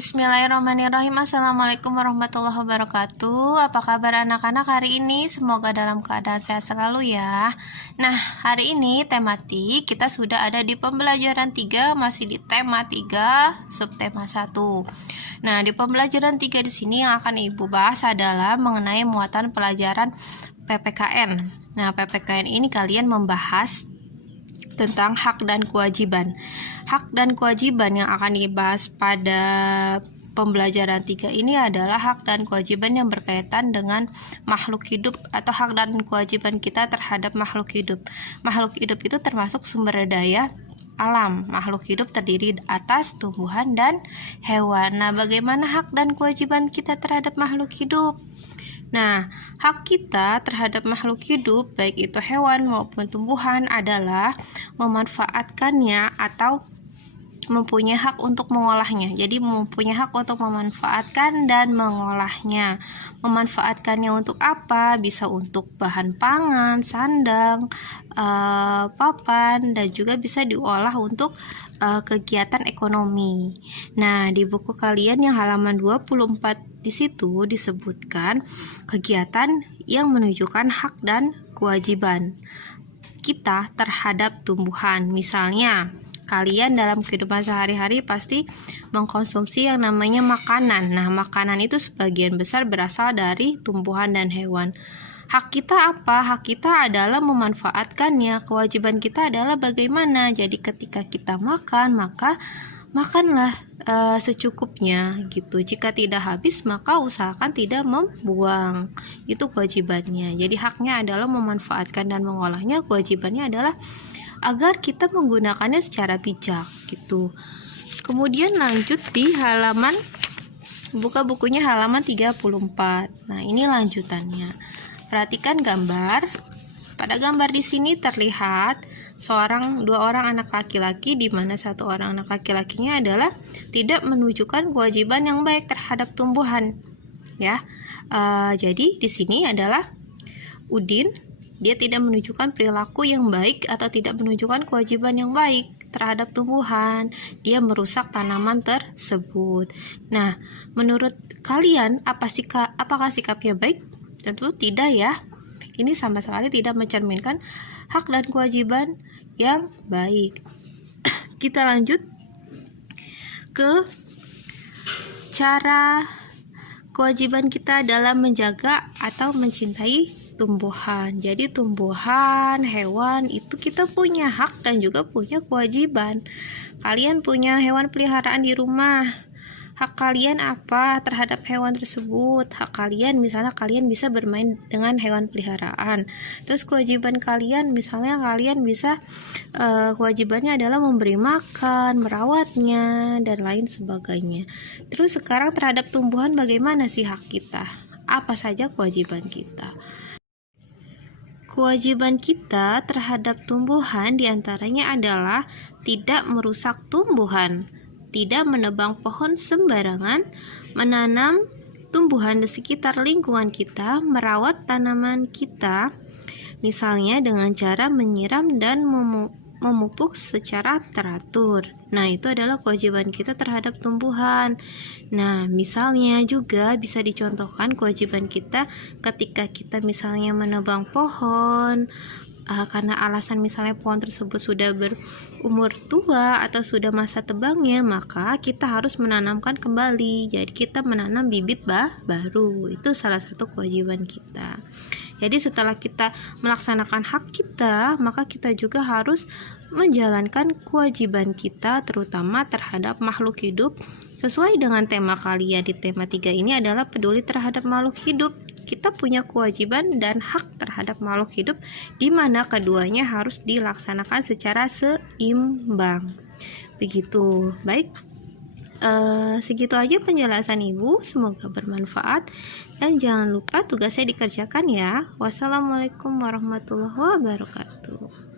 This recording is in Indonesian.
Bismillahirrahmanirrahim. Assalamualaikum warahmatullahi wabarakatuh. Apa kabar anak-anak hari ini? Semoga dalam keadaan sehat selalu ya. Nah, hari ini tematik kita sudah ada di pembelajaran 3, masih di tema 3, subtema 1. Nah, di pembelajaran 3 di sini yang akan Ibu bahas adalah mengenai muatan pelajaran PPKN. Nah, PPKN ini kalian membahas tentang hak dan kewajiban. Hak dan kewajiban yang akan dibahas pada pembelajaran 3 ini adalah hak dan kewajiban yang berkaitan dengan makhluk hidup atau hak dan kewajiban kita terhadap makhluk hidup. Makhluk hidup itu termasuk sumber daya alam. Makhluk hidup terdiri atas tumbuhan dan hewan. Nah, bagaimana hak dan kewajiban kita terhadap makhluk hidup? Nah, hak kita terhadap makhluk hidup, baik itu hewan maupun tumbuhan, adalah memanfaatkannya atau mempunyai hak untuk mengolahnya. Jadi mempunyai hak untuk memanfaatkan dan mengolahnya. Memanfaatkannya untuk apa? Bisa untuk bahan pangan, sandang, papan, dan juga bisa diolah untuk kegiatan ekonomi. Nah, di buku kalian yang halaman 24 di situ disebutkan kegiatan yang menunjukkan hak dan kewajiban kita terhadap tumbuhan. Misalnya, kalian dalam kehidupan sehari-hari pasti mengkonsumsi yang namanya makanan. Nah, makanan itu sebagian besar berasal dari tumbuhan dan hewan. Hak kita apa? Hak kita adalah memanfaatkannya. Kewajiban kita adalah bagaimana? Jadi ketika kita makan, maka makanlah secukupnya gitu. Jika tidak habis, maka usahakan tidak membuang. Itu kewajibannya. Jadi haknya adalah memanfaatkan dan mengolahnya. Kewajibannya adalah agar kita menggunakannya secara bijak gitu. Kemudian lanjut di halaman, buka bukunya halaman 34. Nah, ini lanjutannya. Perhatikan gambar. Pada gambar di sini terlihat dua orang anak laki-laki, di mana satu orang anak laki-lakinya adalah tidak menunjukkan kewajiban yang baik terhadap tumbuhan. Ya, jadi di sini adalah Udin, dia tidak menunjukkan perilaku yang baik atau tidak menunjukkan kewajiban yang baik terhadap tumbuhan. Dia merusak tanaman tersebut. Nah, menurut kalian apakah sikapnya baik? Tentu tidak ya. Ini sama sekali tidak mencerminkan hak dan kewajiban yang baik. Kita lanjut ke cara kewajiban kita dalam menjaga atau mencintai tumbuhan. Jadi tumbuhan, hewan itu kita punya hak dan juga punya kewajiban. Kalian punya hewan peliharaan di rumah. Hak kalian apa terhadap hewan tersebut? Hak kalian misalnya kalian bisa bermain dengan hewan peliharaan. Terus kewajiban kalian misalnya kalian bisa kewajibannya adalah memberi makan, merawatnya, dan lain sebagainya. Terus sekarang terhadap tumbuhan bagaimana sih hak kita? Apa saja kewajiban kita? Kewajiban kita terhadap tumbuhan diantaranya adalah tidak merusak tumbuhan, tidak menebang pohon sembarangan, menanam tumbuhan di sekitar lingkungan kita, merawat tanaman kita, misalnya dengan cara menyiram dan memupuk secara teratur. Nah, itu adalah kewajiban kita terhadap tumbuhan. Nah, misalnya juga bisa dicontohkan kewajiban kita ketika kita misalnya menebang pohon, karena alasan misalnya pohon tersebut sudah berumur tua atau sudah masa tebangnya, maka kita harus menanamkan kembali. Jadi kita menanam bibit baru. Itu salah satu kewajiban kita. Jadi setelah kita melaksanakan hak kita, maka kita juga harus menjalankan kewajiban kita terutama terhadap makhluk hidup sesuai dengan tema kalian di tema 3 ini adalah peduli terhadap makhluk hidup. Kita punya kewajiban dan hak terhadap makhluk hidup di mana keduanya harus dilaksanakan secara seimbang. Begitu. Baik. Segitu aja penjelasan Ibu, semoga bermanfaat dan jangan lupa tugasnya dikerjakan ya. Wassalamualaikum warahmatullahi wabarakatuh.